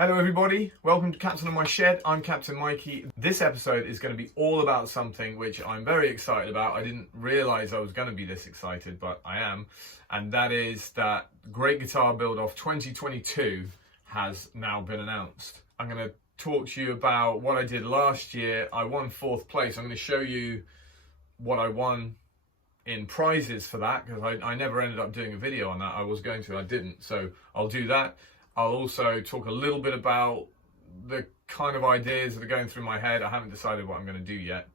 Hello everybody, welcome to Captain of My Shed. I'm Captain Mikey. This episode is going to be all about something which I'm very excited about. I didn't realise I was going to be this excited, but I am. And that is that Great Guitar Buildoff 2022 has now been announced. I'm going to talk to you about what I did last year. I won 4th place. I'm going to show you what I won in prizes for that, because I never ended up doing a video on that. I was going to, I didn't. So I'll do that. I'll also talk a little bit about the kind of ideas that are going through my head. I haven't decided what I'm going to do yet,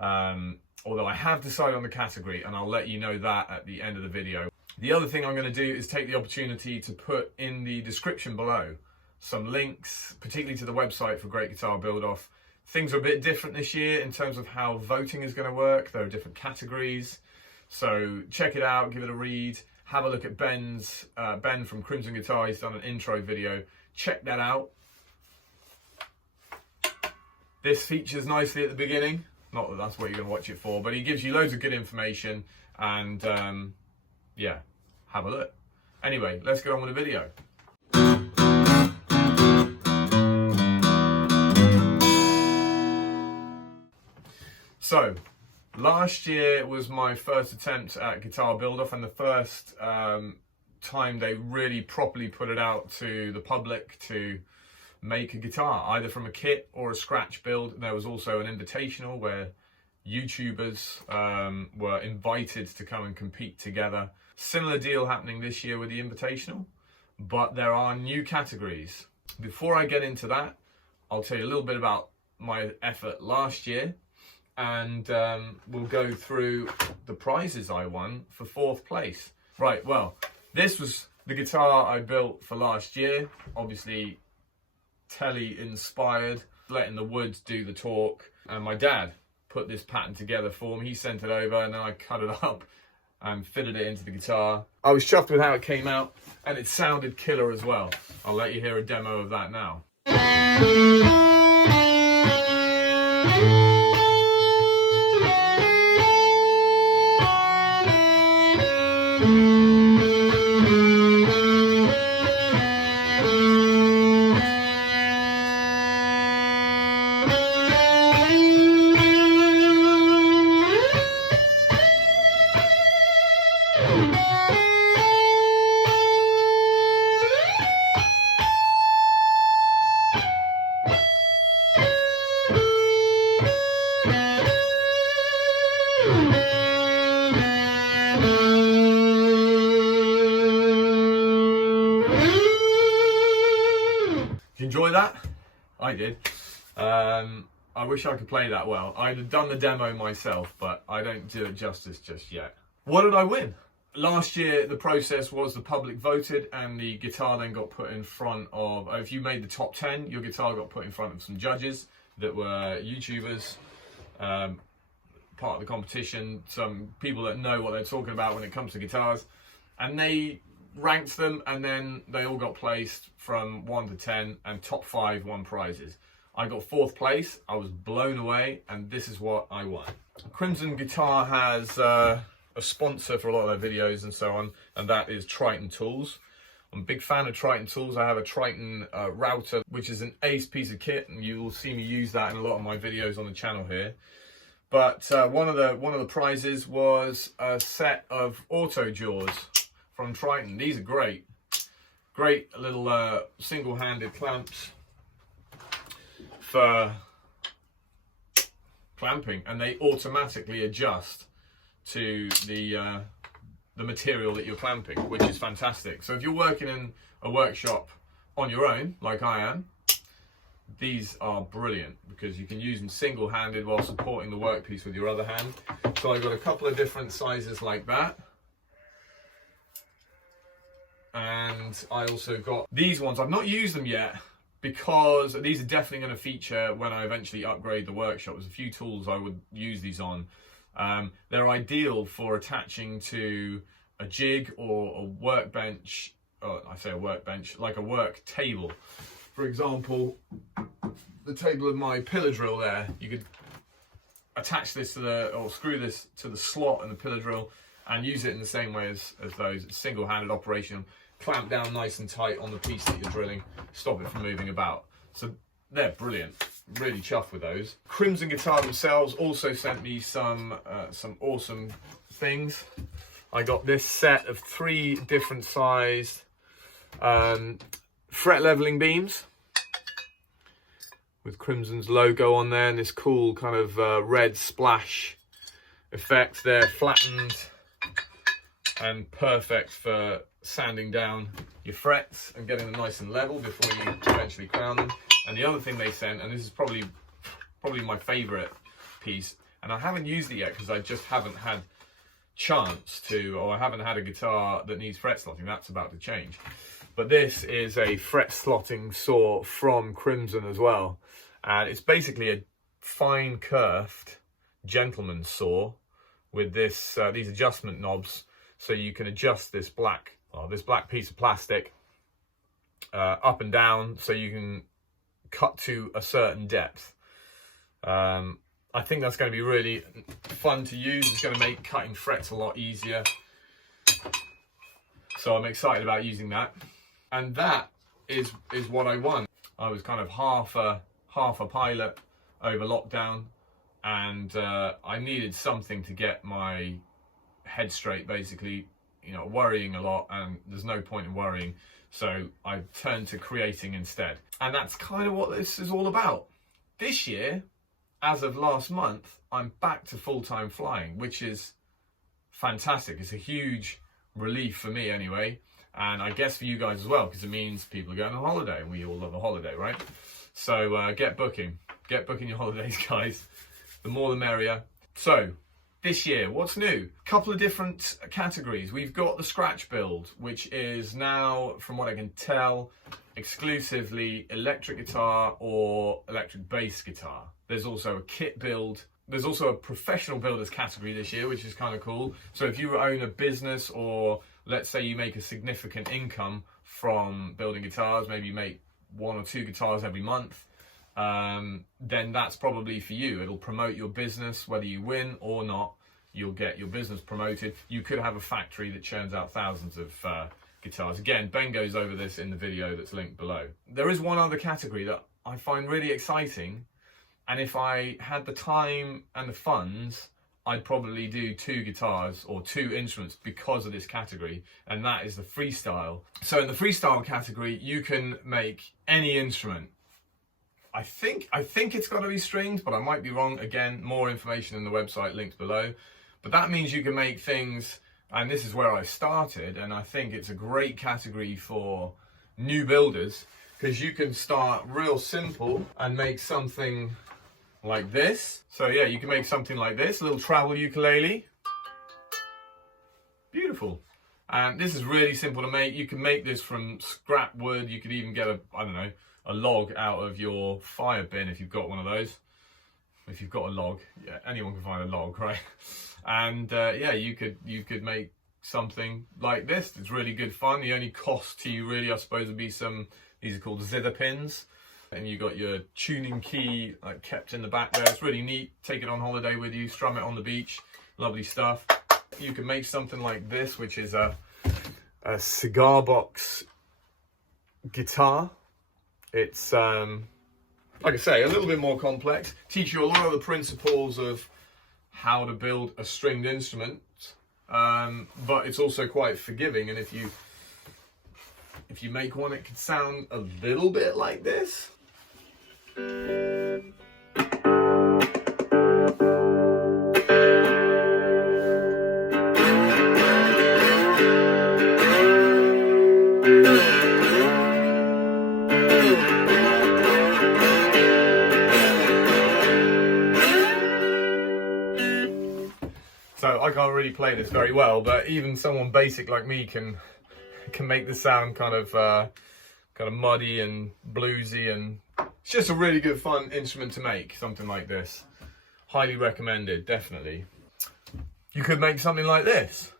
although I have decided on the category, and I'll let you know that at the end of the video. The other thing I'm going to do is take the opportunity to put in the description below some links, particularly to the website for Great Guitar Buildoff. Things are a bit different this year in terms of how voting is going to work. There are different categories, so check it out, give it a read. Have a look at Ben from Crimson Guitar. He's done an intro video. Check that out. This features nicely at the beginning. Not that that's what you're going to watch it for, but he gives you loads of good information. And yeah, have a look. Anyway, let's get on with the video. So, last year was my first attempt at Guitar Buildoff, and the first time they really properly put it out to the public to make a guitar, either from a kit or a scratch build. There was also an invitational where YouTubers were invited to come and compete together. Similar deal happening this year with the invitational, but there are new categories. Before I get into that, I'll tell you a little bit about my effort last year. And we'll go through the prizes I won for 4th place. Right, well, this was the guitar I built for last year. Obviously, telly inspired, letting the woods do the talk. And my dad put this pattern together for me. He sent it over, and then I cut it up and fitted it into the guitar. I was chuffed with how it came out, and it sounded killer as well. I'll let you hear a demo of that now. Enjoy that? I did. I wish I could play that well. I'd have done the demo myself, but I don't do it justice just yet. What did I win? Last year, the process was the public voted, and the guitar then got put in front of, if you made the top 10, your guitar got put in front of some judges that were YouTubers, part of the competition, some people that know what they're talking about when it comes to guitars, and they ranked them, and then they all got placed from 1 to 10, and top 5 won prizes. I got 4th place. I was blown away, and this is what I won. Crimson Guitar has a sponsor for a lot of their videos and so on, and that is Triton Tools. I'm a big fan of Triton Tools. I have a Triton router, which is an ace piece of kit, and you will see me use that in a lot of my videos on the channel here. But one of the prizes was a set of auto jaws from Triton. These are great little single-handed clamps for clamping, and they automatically adjust to the material that you're clamping, which is fantastic. So if you're working in a workshop on your own, like I am, these are brilliant because you can use them single-handed while supporting the workpiece with your other hand. So I've got a couple of different sizes like that. And I also got these ones. I've not used them yet because these are definitely going to feature when I eventually upgrade the workshop. There's a few tools I would use these on. They're ideal for attaching to a jig or a workbench. Oh, I say a workbench, like a work table. For example, the table of my pillar drill there, you could attach this to or screw this to the slot in the pillar drill and use it in the same way as those. It's single-handed operation. clamp down nice and tight on the piece that you're drilling, stop it from moving about. So they're brilliant. Really chuffed with those. Crimson Guitar themselves also sent me some awesome things. I got this set of 3 different sized fret leveling beams with Crimson's logo on there and this cool kind of red splash effect. They're flattened and perfect for sanding down your frets and getting them nice and level before you eventually crown them. And the other thing they sent, and this is probably my favorite piece, and I haven't used it yet because I just haven't had chance to, or I haven't had a guitar that needs fret slotting. That's about to change. But this is a fret slotting saw from Crimson as well, and it's basically a fine curved gentleman's saw with this these adjustment knobs, so you can adjust this black piece of plastic up and down, so you can cut to a certain depth. I think that's going to be really fun to use. It's going to make cutting frets a lot easier. So I'm excited about using that. And that is what I won. I was kind of half a pilot over lockdown, and I needed something to get my head straight, basically, you know, worrying a lot, and there's no point in worrying. So I turned to creating instead. And that's kind of what this is all about. This year, as of last month, I'm back to full-time flying, which is fantastic. It's a huge relief for me anyway, and I guess for you guys as well, because it means people are going on holiday, and we all love a holiday, right? So get booking your holidays, guys. The more the merrier. So this year, what's new? A couple of different categories. We've got the scratch build, which is now, from what I can tell, exclusively electric guitar or electric bass guitar. There's also a kit build. There's also a professional builders category this year, which is kind of cool. So if you own a business, or let's say you make a significant income from building guitars, maybe you make 1 or 2 guitars every month, then that's probably for you. It'll promote your business, whether you win or not. You'll get your business promoted. You could have a factory that churns out thousands of guitars. Again, Ben goes over this in the video that's linked below. There is one other category that I find really exciting, and if I had the time and the funds, I'd probably do 2 guitars or 2 instruments because of this category, and that is the freestyle. So in the freestyle category, you can make any instrument. I think it's got to be strings, but I might be wrong. Again, more information in the website linked below. But that means you can make things, and this is where I started, and I think it's a great category for new builders, because you can start real simple and make something like this. So yeah, you can make something like this, a little travel ukulele. Beautiful. And this is really simple to make. You can make this from scrap wood. You could even get a log out of your fire bin if you've got one of those. If you've got a log, yeah, anyone can find a log, right? And yeah, you could make something like this. It's really good fun. The only cost to you really, I suppose, would be these are called zither pins. And you got your tuning key like kept in the back there. It's really neat. Take it on holiday with you, strum it on the beach. Lovely stuff. You can make something like this, which is a cigar box guitar. It's, like I say, a little bit more complex. Teach you a lot of the principles of how to build a stringed instrument, but it's also quite forgiving. And if you make one, it can sound a little bit like this. So I can't really play this very well, but even someone basic like me can make this sound kind of muddy and bluesy, and it's just a really good fun instrument to make, something like this. Highly recommended, definitely. You could make something like this.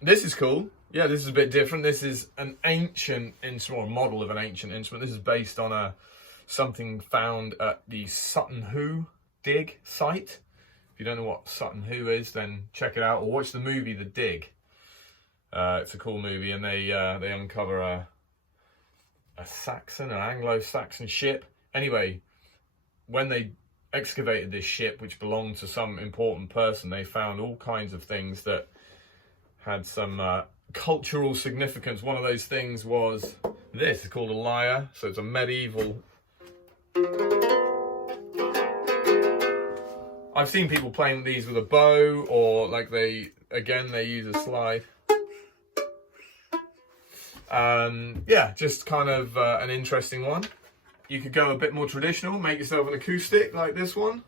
This is cool. Yeah, this is a bit different. This is an ancient instrument, or a model of an ancient instrument. This is based on something found at the Sutton Hoo Dig site. If you don't know what Sutton Hoo is, then check it out, or watch the movie The Dig. It's a cool movie, and they uncover a an Anglo-Saxon ship. Anyway, when they excavated this ship, which belonged to some important person, they found all kinds of things that had some cultural significance. One of those things was this. It's called a lyre, so it's a medieval. I've seen people playing these with a bow, or like they use a slide. Yeah, just kind of an interesting one. You could go a bit more traditional, make yourself an acoustic like this one.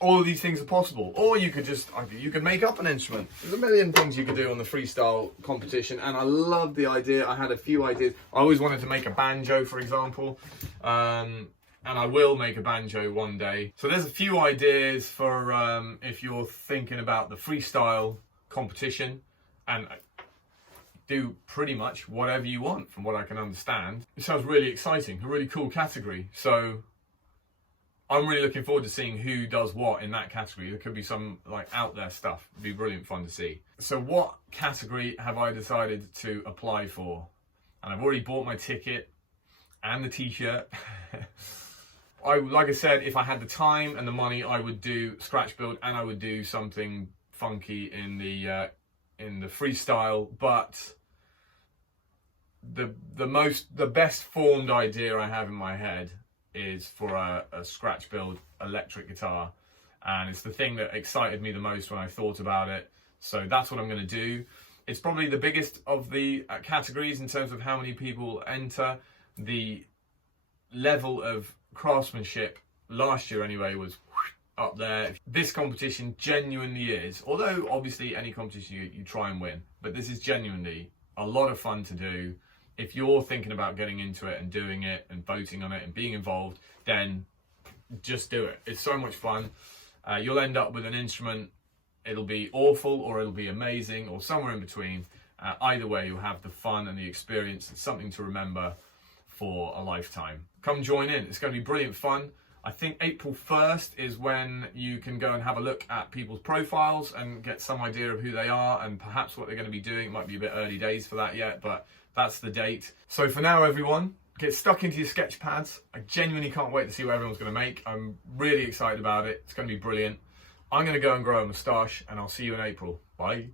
All of these things are possible. Or you could make up an instrument. There's a million things you could do on the freestyle competition, and I love the idea. I had a few ideas. I always wanted to make a banjo, for example. And I will make a banjo one day. So there's a few ideas for if you're thinking about the freestyle competition, and do pretty much whatever you want from what I can understand. It sounds really exciting, a really cool category. So I'm really looking forward to seeing who does what in that category. There could be some like out there stuff. It'd be brilliant fun to see. So what category have I decided to apply for? And I've already bought my ticket and the t-shirt. Like I said, if I had the time and the money, I would do scratch build, and I would do something funky in the freestyle. But the best formed idea I have in my head is for a scratch build electric guitar, and it's the thing that excited me the most when I thought about it. So that's what I'm going to do. It's probably the biggest of the categories in terms of how many people enter. The level of craftsmanship last year anyway was up there. This competition genuinely is, although obviously any competition you try and win, but this is genuinely a lot of fun to do. If you're thinking about getting into it and doing it and voting on it and being involved, then just do it. It's so much fun. You'll end up with an instrument. It'll be awful, or it'll be amazing, or somewhere in between. Either way, you'll have the fun and the experience. It's something to remember for a lifetime. Come join in. It's going to be brilliant fun. I think April 1st is when you can go and have a look at people's profiles and get some idea of who they are and perhaps what they're going to be doing. It might be a bit early days for that yet, but that's the date. So for now, everyone, get stuck into your sketch pads. I genuinely can't wait to see what everyone's going to make. I'm really excited about it. It's going to be brilliant. I'm going to go and grow a moustache, and I'll see you in April. Bye.